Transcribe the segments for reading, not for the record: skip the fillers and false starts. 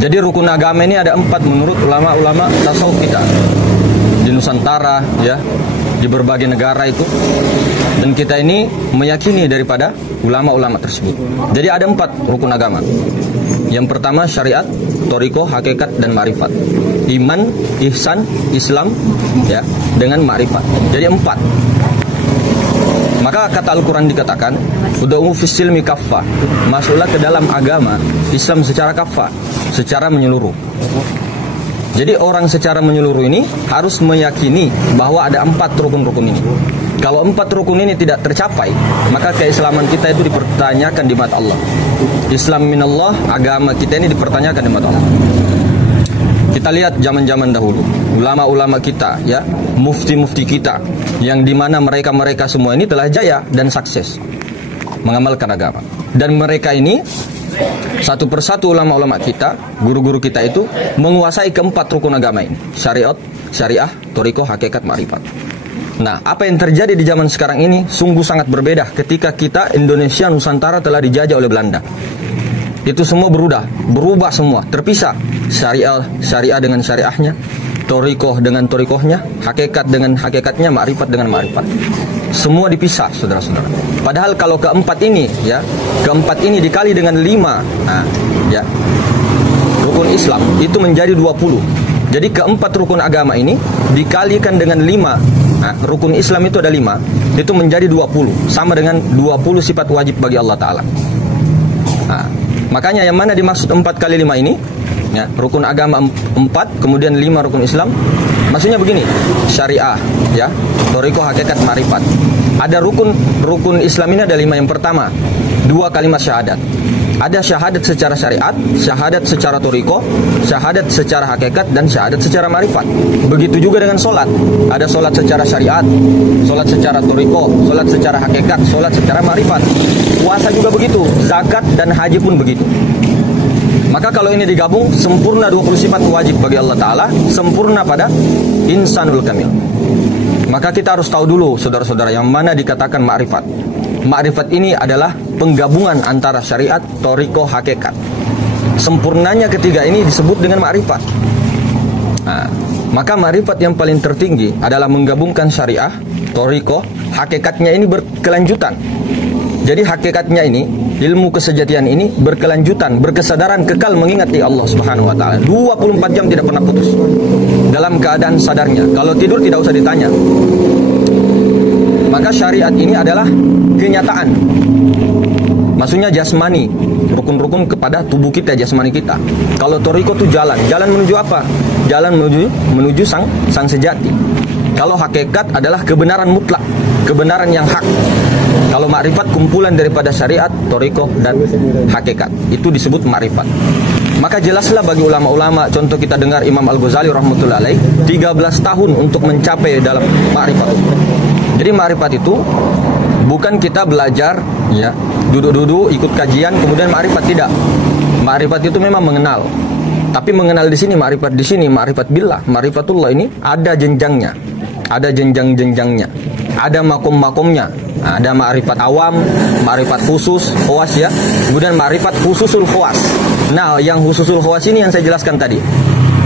Jadi rukun agama ini ada 4 menurut ulama-ulama tasawuf kita di Nusantara, ya, di berbagai negara itu. Dan kita ini meyakini daripada ulama-ulama tersebut. Jadi ada 4 rukun agama. Yang pertama syariat, thariqah, hakikat, dan ma'rifat. Iman, ihsan, Islam, ya, dengan ma'rifat. Jadi 4. Maka kata Al-Quran dikatakan, ud'u fis silmi kaffah, masuklah ke dalam agama Islam secara kaffah, secara menyeluruh. Jadi orang secara menyeluruh ini harus meyakini bahwa ada 4 rukun-rukun ini. Kalau 4 rukun ini tidak tercapai, maka keislaman kita itu dipertanyakan di mata Allah. Islam minallah, agama kita ini dipertanyakan di mata Allah. Kita lihat zaman-zaman dahulu, ulama-ulama kita, ya, mufti-mufti kita, yang dimana mereka semua ini telah jaya dan sukses mengamalkan agama. Dan mereka ini satu persatu ulama-ulama kita, guru-guru kita itu menguasai keempat rukun agama ini: syariat, syariah, thariqah, hakikat, ma'rifat. Nah, apa yang terjadi di zaman sekarang ini sungguh sangat berbeda ketika kita Indonesia Nusantara telah dijajah oleh Belanda. Itu semua berubah semua, terpisah. Syariah dengan syariahnya, thariqah dengan thariqahnya, hakikat dengan hakikatnya, ma'rifat dengan ma'rifat. Semua dipisah, saudara-saudara. Padahal kalau keempat ini, ya, keempat ini dikali dengan 5, nah, ya, rukun Islam itu menjadi 20. Jadi keempat rukun agama ini dikalikan dengan 5. Nah, rukun Islam itu ada 5, itu menjadi 20, sama dengan 20 sifat wajib bagi Allah Ta'ala. Nah, makanya yang mana dimaksud 4 kali 5 ini, ya, rukun agama 4, kemudian 5 rukun Islam. Maksudnya begini, syariah, ya, thariqah, hakikat, ma'rifat. Ada rukun Islam ini ada 5. Yang pertama, 2 kalimat syahadat. Ada syahadat secara syariat, syahadat secara thariqah, syahadat secara hakikat, dan syahadat secara ma'rifat. Begitu juga dengan solat. Ada solat secara syariat, solat secara thariqah, solat secara hakikat, solat secara ma'rifat. Puasa juga begitu, zakat dan haji pun begitu. Maka kalau ini digabung, sempurna 20 sifat wajib bagi Allah Ta'ala, sempurna pada insanul kamil. Maka kita harus tahu dulu, saudara-saudara, yang mana dikatakan ma'rifat. Ma'rifat ini adalah penggabungan antara syariat, thariqah, hakikat. Sempurnanya ketiga ini disebut dengan ma'rifat. Nah, maka ma'rifat yang paling tertinggi adalah menggabungkan syariah, thariqah, hakikatnya ini berkelanjutan. Jadi hakikatnya ini, ilmu kesejatian ini berkelanjutan, berkesadaran, kekal mengingati Allah Subhanahu wa Ta'ala. 24 jam tidak pernah putus. Dalam keadaan sadarnya. Kalau tidur tidak usah ditanya. Maka syariat ini adalah kenyataan. Maksudnya jasmani, rukun-rukun kepada tubuh kita, jasmani kita. Kalau thariqah itu jalan menuju apa? Jalan menuju sang sejati. Kalau hakikat adalah kebenaran mutlak, kebenaran yang hak. Kalau ma'rifat kumpulan daripada syariat, thariqah, dan hakikat. Itu disebut ma'rifat. Maka jelaslah bagi ulama-ulama, contoh kita dengar Imam Al-Ghazali rahmatullahi alaih, 13 tahun untuk mencapai dalam ma'rifat itu. Jadi ma'rifat itu bukan kita belajar, ya, duduk-duduk ikut kajian kemudian ma'rifat, tidak. Ma'rifat itu memang mengenal. Tapi mengenal di sini, ma'rifat di sini, ma'rifat billah, ma'rifatullah ini ada jenjangnya. Ada jenjang-jenjangnya. Ada makom-makomnya. Ada ma'rifat awam, ma'rifat khusus, khawas, ya. Kemudian ma'rifat khususul khawas. Nah, yang khususul khawas ini yang saya jelaskan tadi.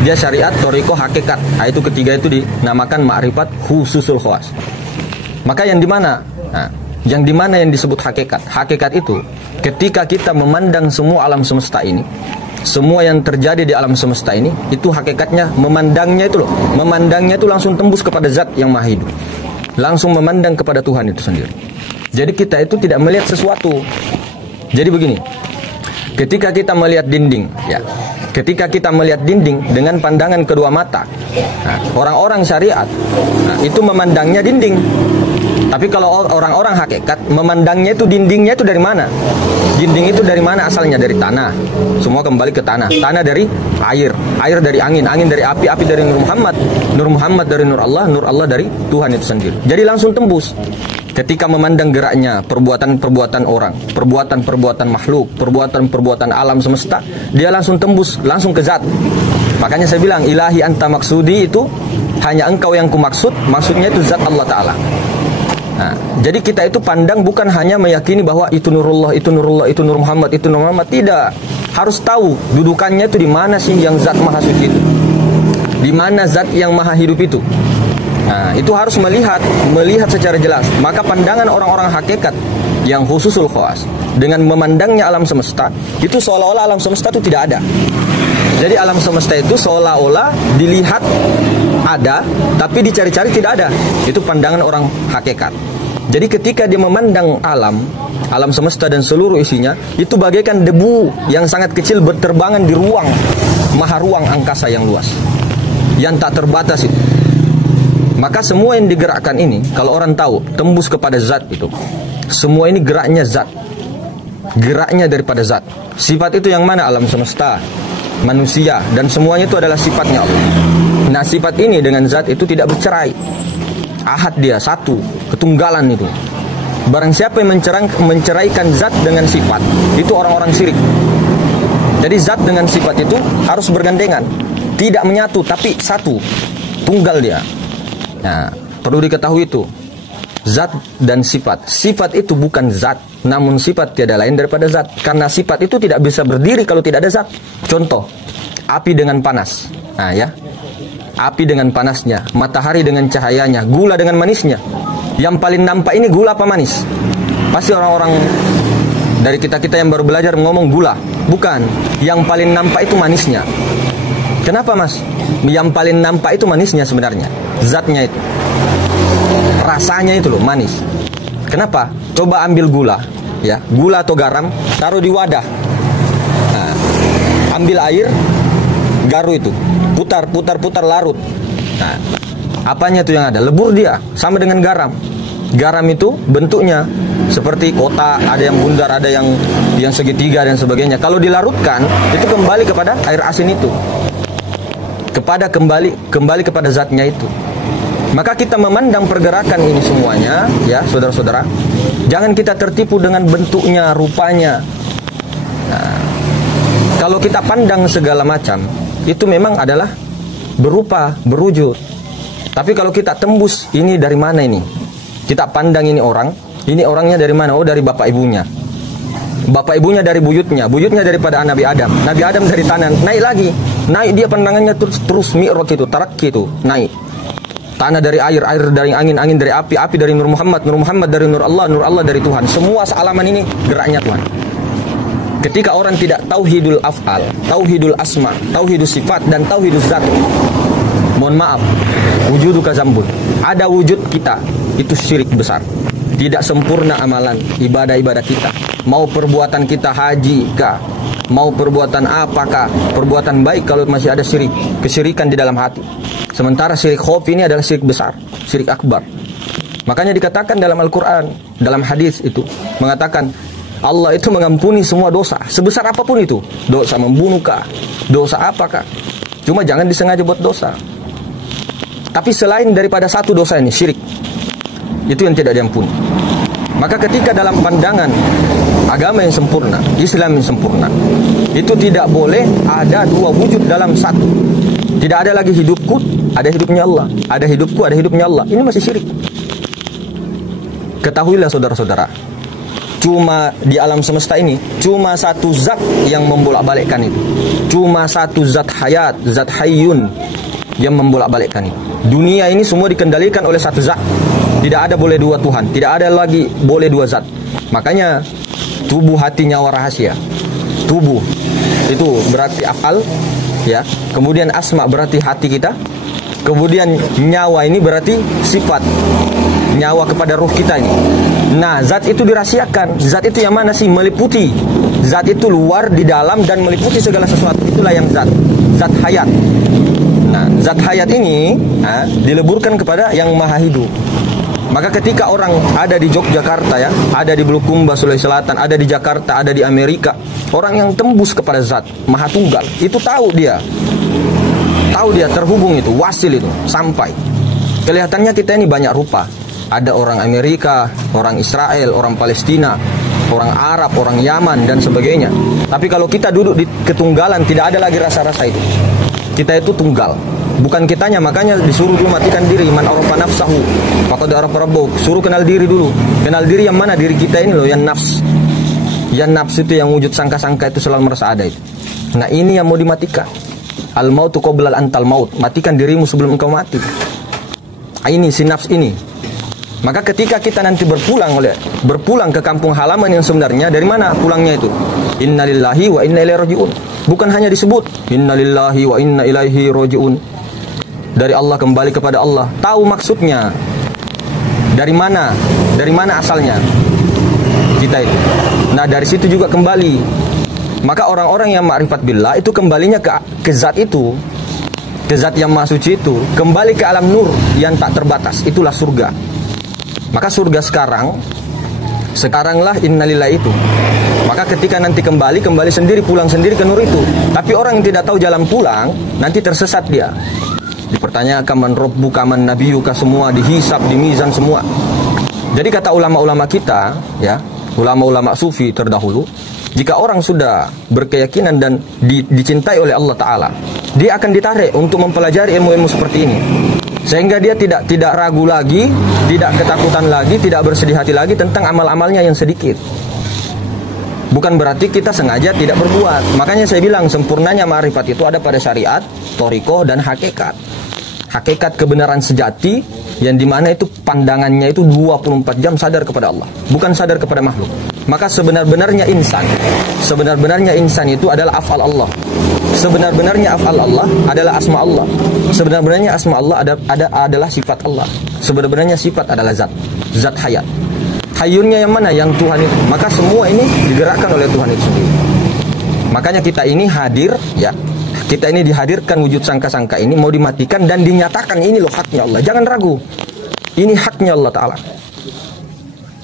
Dia syariat, thariqah, hakikat. Nah, itu ketiga itu dinamakan ma'rifat khususul khawas. Maka yang di mana? Nah, yang di mana yang disebut hakikat? Hakikat itu ketika kita memandang semua alam semesta ini, semua yang terjadi di alam semesta ini, itu hakikatnya memandangnya itu loh. Memandangnya itu langsung tembus kepada zat yang maha hidup. Langsung memandang kepada Tuhan itu sendiri. Jadi kita itu tidak melihat sesuatu. Jadi begini, ketika kita melihat dinding, ya, ketika kita melihat dinding dengan pandangan kedua mata, nah, orang-orang syariat, nah, itu memandangnya dinding. Tapi kalau orang-orang hakikat memandangnya itu dindingnya itu dari mana? Dinding itu dari mana asalnya? Dari tanah. Semua kembali ke tanah. Tanah dari air, air dari angin, angin dari api, api dari Nur Muhammad dari Nur Allah dari Tuhan itu sendiri. Jadi langsung tembus. Ketika memandang geraknya, perbuatan-perbuatan orang, perbuatan-perbuatan makhluk, perbuatan-perbuatan alam semesta, dia langsung tembus, langsung ke zat. Makanya saya bilang, ilahi anta maksudi itu hanya engkau yang kumaksud, maksudnya itu zat Allah Ta'ala. Nah, jadi kita itu pandang bukan hanya meyakini bahwa itu Nurullah, itu Nurullah, itu Nur Muhammad, itu Nur Muhammad. Tidak. harus tahu dudukannya itu di mana sih yang zat maha suci itu, di mana zat yang maha hidup itu. Nah, itu harus melihat secara jelas. Maka pandangan orang-orang hakikat yang khususul khawas dengan memandangnya alam semesta itu seolah-olah alam semesta itu tidak ada. Jadi alam semesta itu seolah-olah dilihat ada, tapi dicari-cari tidak ada. Itu pandangan orang hakikat. Jadi ketika dia memandang alam semesta dan seluruh isinya, itu bagaikan debu yang sangat kecil berterbangan di ruang, maha ruang angkasa yang luas, yang tak terbatas itu. Maka semua yang digerakkan ini, kalau orang tahu, tembus kepada zat itu. Semua ini geraknya zat, geraknya daripada zat. Sifat itu yang mana? Alam semesta, manusia, dan semuanya itu adalah sifatnya Allah. Nah, sifat ini dengan zat itu tidak bercerai. Ahad dia, satu, ketunggalan itu. Barang siapa yang menceraikan zat dengan sifat, itu orang-orang syirik. Jadi zat dengan sifat itu harus bergandengan, tidak menyatu, tapi satu, tunggal dia. Nah, perlu diketahui itu. Zat dan sifat. Sifat itu bukan zat, namun sifat tiada lain daripada zat. Karena sifat itu tidak bisa berdiri kalau tidak ada zat. Contoh, api dengan panas. Nah ya, api dengan panasnya, matahari dengan cahayanya, gula dengan manisnya. Yang paling nampak ini gula apa manis? Pasti orang-orang dari kita-kita yang baru belajar ngomong gula. Bukan, yang paling nampak itu manisnya. Kenapa mas? Yang paling nampak itu manisnya sebenarnya, zatnya itu, rasanya itu loh manis. Kenapa? Coba ambil gula, ya, gula atau garam, taruh di wadah. Nah, ambil air, garu itu, putar larut. Nah, apanya itu yang ada? Lebur dia, sama dengan garam. Garam itu bentuknya seperti kotak, ada yang bundar, ada yang segitiga dan sebagainya. Kalau dilarutkan, itu kembali kepada air asin itu, kembali kepada zatnya itu. Maka kita memandang pergerakan ini semuanya, ya saudara-saudara, jangan kita tertipu dengan bentuknya, rupanya. Nah, kalau kita pandang segala macam, itu memang adalah berupa, berwujud. Tapi kalau kita tembus, ini dari mana ini? Kita pandang ini orangnya dari mana? Oh, dari bapak ibunya. Bapak ibunya dari buyutnya daripada Nabi Adam. Nabi Adam dari tanah, naik dia pandangannya terus mi'raj itu, tarakki itu, naik. Tanah dari air dari angin dari api dari Nur Muhammad dari Nur Allah dari Tuhan. Semua sealaman ini geraknya Tuhan. Ketika orang tidak tauhidul af'al, tauhidul asma, tauhidul sifat, dan tauhidul zat, mohon maaf, wujuduka zambun. Ada wujud kita, itu syirik besar. Tidak sempurna amalan, ibadah-ibadah kita. Mau perbuatan kita haji kah, mau perbuatan apakah, perbuatan baik, kalau masih ada syirik, kesyirikan di dalam hati. Sementara syirik khafi ini adalah syirik besar, syirik akbar. Makanya dikatakan dalam Al-Quran, dalam hadis itu mengatakan Allah itu mengampuni semua dosa, sebesar apapun itu. Dosa membunuh kah, dosa apakah, cuma jangan disengaja buat dosa. Tapi selain daripada satu dosa ini, syirik, itu yang tidak diampuni. Maka ketika dalam pandangan agama yang sempurna, Islam yang sempurna, itu tidak boleh ada dua wujud dalam satu. Tidak ada lagi hidupku, ada hidupnya Allah. Ada hidupku, ada hidupnya Allah. Ini masih syirik. Ketahuilah saudara-saudara, cuma di alam semesta ini, cuma satu zat yang membolak-balikkan itu. Cuma satu zat hayat, zat hayyun, yang membolak-balikkan itu. Dunia ini semua dikendalikan oleh satu zat. Tidak ada boleh dua Tuhan, tidak ada lagi boleh dua zat. Makanya tubuh, hati, nyawa, rahasia. Tubuh itu berarti afal, ya. Kemudian asma berarti hati kita. Kemudian nyawa ini berarti sifat, nyawa kepada ruh kita ini. Nah, zat itu dirahasiakan. Zat itu yang mana sih? Meliputi. Zat itu luar, di dalam, dan meliputi segala sesuatu. Itulah yang zat hayat. Nah, zat hayat ini dileburkan kepada yang maha hidup. Maka ketika orang ada di Yogyakarta, ya, ada di Bulukumba, Sulawesi Selatan, ada di Jakarta, ada di Amerika, orang yang tembus kepada zat maha tunggal, itu tahu dia terhubung, itu wasil, itu sampai. Kelihatannya kita ini banyak rupa. Ada orang Amerika, orang Israel, orang Palestina, orang Arab, orang Yaman, dan sebagainya. Tapi kalau kita duduk di ketunggalan, tidak ada lagi rasa-rasa itu. Kita itu tunggal, bukan kitanya. Makanya disuruh dulu matikan diri. Man arafa nafsahu faqad arafa rabbahu. Suruh kenal diri dulu. Kenal diri yang mana? Diri kita ini loh, yang nafs, Yang nafsu itu, yang wujud sangka-sangka itu selalu merasa ada itu. Nah, ini yang mau dimatikan. Al-mautu qoblal antal maut. Matikan dirimu sebelum engkau mati. Ini si nafs ini. Maka ketika kita nanti berpulang ke kampung halaman yang sebenarnya, dari mana pulangnya itu? Innalillahi wa inna ilaihi rajiun. Bukan hanya disebut innalillahi wa inna ilaihi rajiun. Dari Allah kembali kepada Allah. Tahu maksudnya. Dari mana? Dari mana asalnya? Kita itu. Nah, dari situ juga kembali. Maka orang-orang yang ma'rifat billah itu kembalinya ke zat itu, ke zat yang maha suci itu, kembali ke alam nur yang tak terbatas. Itulah surga. Maka surga sekaranglah innalillah itu. Maka ketika nanti kembali sendiri, pulang sendiri ke nur itu. Tapi orang yang tidak tahu jalan pulang, nanti tersesat dia. Dipertanyakan man rabbuka man nabiyuka, semua dihisab, dimizan semua. Jadi kata ulama-ulama kita, ya, ulama-ulama sufi terdahulu, jika orang sudah berkeyakinan dan dicintai oleh Allah Ta'ala, dia akan ditarik untuk mempelajari ilmu-ilmu seperti ini. Sehingga dia tidak ragu lagi, tidak ketakutan lagi, tidak bersedih hati lagi tentang amal-amalnya yang sedikit. Bukan berarti kita sengaja tidak berbuat. Makanya saya bilang sempurnanya ma'rifat itu ada pada syariat, thariqah, dan hakikat. Hakikat kebenaran sejati yang dimana itu pandangannya itu 24 jam sadar kepada Allah, bukan sadar kepada makhluk. Maka sebenar-benarnya insan itu adalah af'al Allah. Sebenar-benarnya af'al Allah adalah asma Allah. Sebenar-benarnya asma Allah adalah sifat Allah. Sebenar-benarnya sifat adalah zat hayat. Hayyunnya yang mana? Yang Tuhan itu. Maka semua ini digerakkan oleh Tuhan itu sendiri. Makanya kita ini hadir, ya. Kita ini dihadirkan wujud sangka-sangka ini mau dimatikan dan dinyatakan ini loh haknya Allah. Jangan ragu. Ini haknya Allah Ta'ala.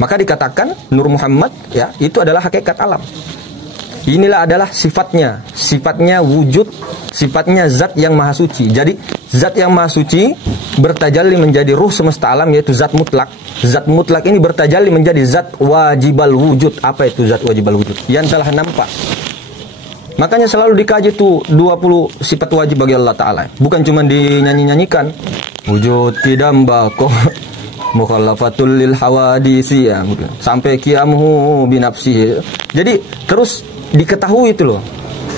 Maka dikatakan Nur Muhammad, ya, itu adalah hakikat alam. Inilah adalah sifatnya wujud, sifatnya zat yang maha suci. Jadi zat yang maha suci bertajalli menjadi ruh semesta alam, yaitu zat mutlak. Zat mutlak ini bertajalli menjadi zat wajibal wujud. Apa itu zat wajibal wujud? Yang telah nampak. Makanya selalu dikaji tuh 20 sifat wajib bagi Allah Ta'ala. Bukan cuma dinyanyi-nyanyikan. Wujud tidamba kok mukhallafatul lil hawadisi, ya, sampai qiyamuhu binafsihi. Jadi terus diketahui itu loh.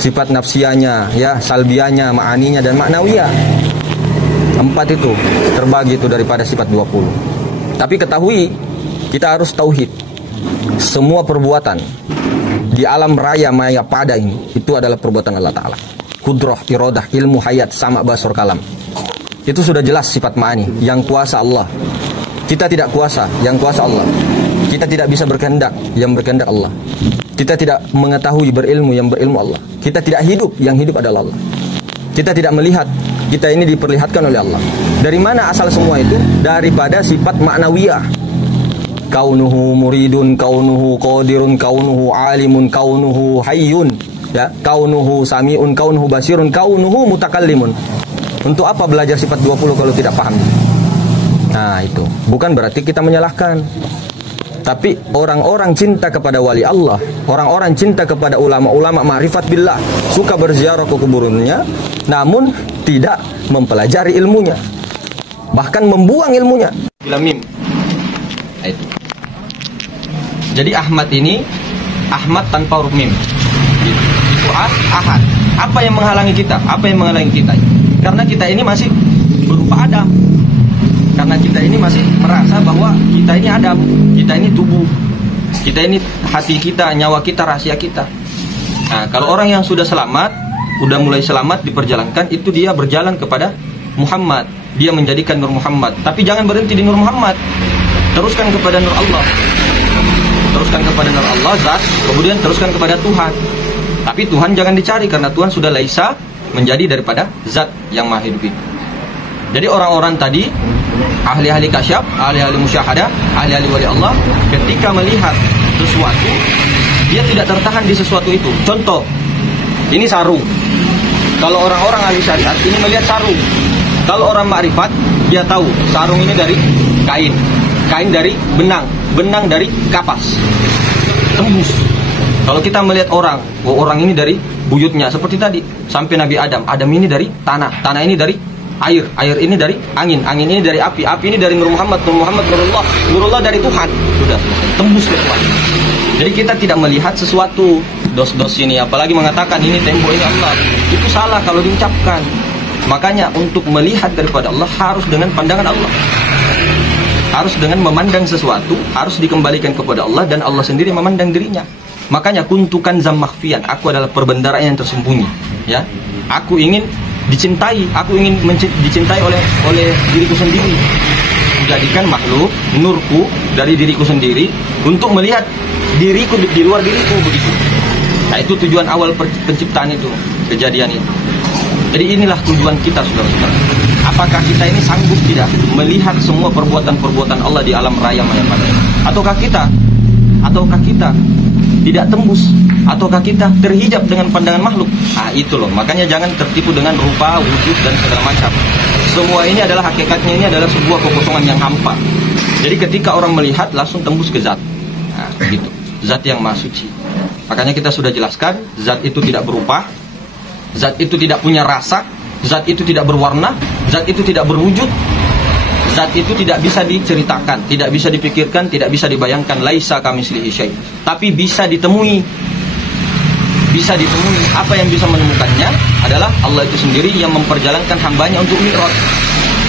Sifat nafsianya, ya, salbianya, ma'aninya, dan maknawiyah. 4 itu terbagi itu daripada sifat 20. Tapi ketahui, kita harus tauhid. Semua perbuatan di alam raya maya pada ini itu adalah perbuatan Allah Ta'ala. Kudrah, iradah, ilmu, hayat, sama, basur, kalam. Itu sudah jelas sifat ma'ani. Yang kuasa Allah. Kita tidak kuasa, yang kuasa Allah. Kita tidak bisa berkehendak, yang berkehendak Allah. Kita tidak mengetahui, berilmu, yang berilmu Allah. Kita tidak hidup, yang hidup adalah Allah. Kita tidak melihat, kita ini diperlihatkan oleh Allah. Dari mana asal semua itu? Daripada sifat ma'nawiyah. Kaunuhu muridun, kaunuhu qadirun, kaunuhu alimun, kaunuhu hayyun, ya, kaunuhu sami'un, kaunuhu basirun, kaunuhu mutakallimun. Untuk apa belajar sifat 20 kalau tidak paham? Nah, itu bukan berarti kita menyalahkan. Tapi orang-orang cinta kepada wali Allah, orang-orang cinta kepada ulama-ulama ma'rifat billah, suka berziarah ke kuburannya, namun tidak mempelajari ilmunya, bahkan membuang ilmunya. Bila mim. Nah, itu. Jadi Ahmad ini Ahmad tanpa huruf mim. Itu ahad. Apa yang menghalangi kita? Apa yang menghalangi kita? Karena kita ini masih berupa Adam. Karena kita ini masih merasa bahwa kita ini Adam, kita ini tubuh, kita ini hati kita, nyawa kita, rahasia kita. Nah, kalau orang yang sudah selamat, udah mulai selamat diperjalankan, itu dia berjalan kepada Muhammad. Dia menjadikan Nur Muhammad. Tapi jangan berhenti di Nur Muhammad. Teruskan kepada Nur Allah. Teruskan kepada Nur Allah, zat, kemudian teruskan kepada Tuhan. Tapi Tuhan jangan dicari, karena Tuhan sudah laisa, menjadi daripada zat yang maha hidup itu. Jadi orang-orang tadi, ahli-ahli kasyaf, ahli-ahli musyahadah, ahli-ahli wali Allah, ketika melihat sesuatu, dia tidak tertahan di sesuatu itu. Contoh, ini sarung. Kalau orang-orang ahli syariat ini melihat sarung. Kalau orang makrifat, dia tahu sarung ini dari kain, kain dari benang, benang dari kapas, tembus. Kalau kita melihat orang, oh, orang ini dari buyutnya, seperti tadi sampai Nabi Adam, Adam ini dari tanah, tanah ini dari air, air ini dari angin, angin ini dari api, api ini dari Nur Muhammad, Nur Muhammad Nurullah, Nurullah dari Tuhan. Sudah tembus ke Tuhan. Jadi kita tidak melihat sesuatu dos-dos ini, apalagi mengatakan ini tembok ini Allah. Itu salah kalau diucapkan. Makanya untuk melihat daripada Allah harus dengan pandangan Allah. Harus dengan memandang sesuatu, harus dikembalikan kepada Allah dan Allah sendiri memandang dirinya. Makanya kuntukan zammahfian, aku adalah perbendaharaan yang tersembunyi, ya. Aku ingin dicintai, aku ingin dicintai oleh diriku sendiri. Jadikan makhluk nurku dari diriku sendiri untuk melihat diriku di luar diriku, begitu. Nah, itu tujuan awal penciptaan itu, kejadian itu. Jadi inilah tujuan kita, saudara-saudara. Apakah kita ini sanggup tidak melihat semua perbuatan-perbuatan Allah di alam raya maya pada ini? Ataukah kita tidak tembus? Ataukah kita terhijab dengan pandangan makhluk? Nah, itu loh. Makanya jangan tertipu dengan rupa, wujud dan segala macam. Semua ini adalah hakikatnya, ini adalah sebuah kekosongan yang hampa. Jadi ketika orang melihat langsung tembus ke zat. Nah, begitu. Zat yang maha suci. Makanya kita sudah jelaskan, zat itu tidak berupa, zat itu tidak punya rasa, zat itu tidak berwarna, zat itu tidak berwujud, zat itu tidak bisa diceritakan, tidak bisa dipikirkan, tidak bisa dibayangkan. Laisa kamitslihi syai'. Tapi bisa ditemui. Bisa ditemui. Apa yang bisa menemukannya adalah Allah itu sendiri yang memperjalankan hambanya untuk mi'raj.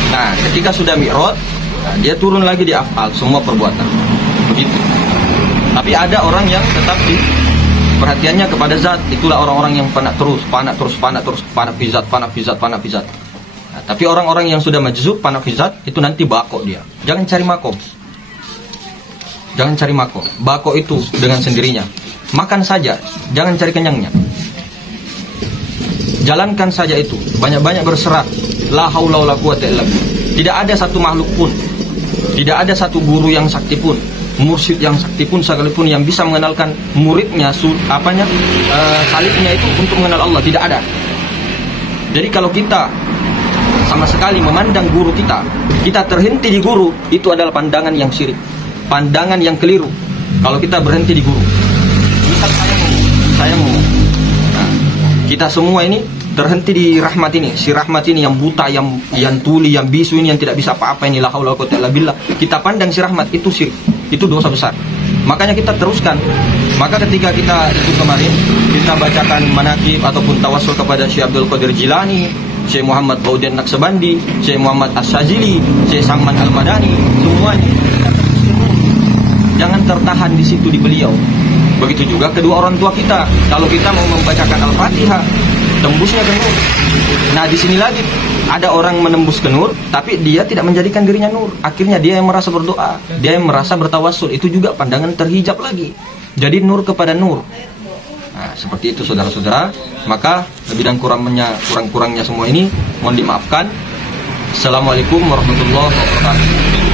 Nah, ketika sudah mi'raj, nah, dia turun lagi di af'al, semua perbuatan. Begitu. Tapi ada orang yang tetap perhatiannya kepada zat. Itulah orang-orang yang fana terus fana fi zat. Nah, tapi orang-orang yang sudah majzub fana fi zat itu nanti bako dia. Jangan cari makom. Jangan cari makom. Bako itu dengan sendirinya. Makan saja, jangan cari kenyangnya. Jalankan saja itu, banyak-banyak berserat. La haula wala quwata illa billah. Tidak ada satu makhluk pun, tidak ada satu guru yang sakti pun, mursyid yang sakti pun sekalipun yang bisa mengenalkan muridnya salibnya itu untuk mengenal Allah, tidak ada. Jadi kalau kita sama sekali memandang guru kita terhenti di guru, itu adalah pandangan yang syirik, pandangan yang keliru. Kalau kita berhenti di guru, misal saya ngomong, nah, kita semua ini terhenti di rahmat ini, si rahmat ini yang buta, yang tuli, yang bisu ini, yang tidak bisa apa-apa ini, la haula wala quwata illa billah. Kita pandang si rahmat itu syirik, itu dosa besar. Makanya kita teruskan. Maka ketika kita itu kemarin kita bacakan manaqib ataupun tawassul kepada Syekh Abdul Qadir Jilani, Syekh Muhammad Baudian Naqsabandi, Syekh Muhammad As-Syazili, Syekh Salman Al-Madani, semuanya jangan tertahan di situ di beliau. Begitu juga kedua orang tua kita. Kalau kita mau membacakan Al-Fatihah, tembusnya ke nur. Nah, di sini lagi ada orang menembus ke nur, tapi dia tidak menjadikan dirinya nur. Akhirnya dia yang merasa berdoa, dia yang merasa bertawassul. Itu juga pandangan terhijab lagi. Jadi nur kepada nur. Nah, seperti itu saudara-saudara. Maka lebih dan kurang-kurangnya semua ini mohon dimaafkan. Assalamualaikum warahmatullahi wabarakatuh.